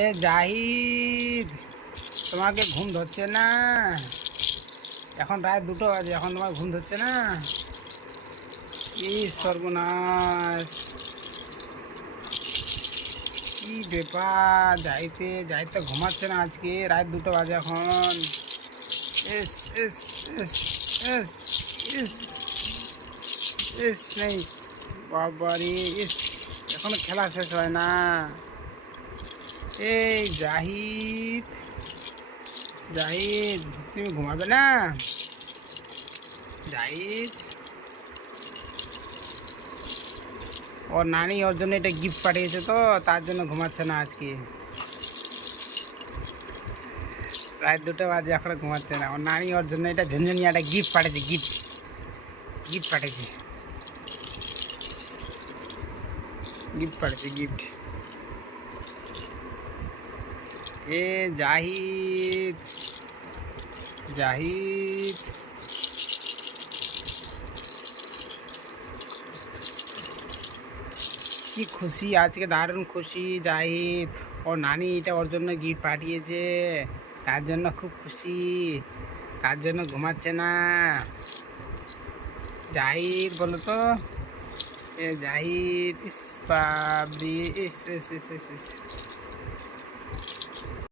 এ জাহিদ, তোমাকে ঘুম ধরছে না? এখন রাত 2টো বাজে, এখন তোমার ঘুম ধরছে না? কি সর্বনাশ! কি ব্যাপার, যাইতে ঘুমাচ্ছে না আজকে? রাত 2টো বাজে এখন। S S S S S S নেই বাবারে, এস এখনো খেলা শেষ হয় না। এই জাহিদ, জাহিদ, তুমি ঘুমাবে না? জাহিদ, ওর নানি ওর জন্য এটা গিফট পাঠিয়েছে, তো তার জন্য ঘুমাচ্ছে না আজকে। রাত 2টো বাজে এখনো ঘুমাচ্ছে না। ওর নানি ওর জন্য এটা ঝঞ্ঝনিয়া একটা গিফট পাঠিয়েছে, গিফট গিফট পাঠিয়েছে, গিফট পাঠিয়েছে, গিফট। এ জাহিদ, জাহিদ, কি খুশি আজকে, দারুণ খুশি জাহিদ। ওর নানি এটা ওর জন্য গিফট পাঠিয়েছে, তার জন্য খুব খুশি, তার জন্য ঘুমাচ্ছে না। জাহিদ বলো তো, এ জাহিদ, ইস বাবরি, ইস ইস ইস ইস ইস।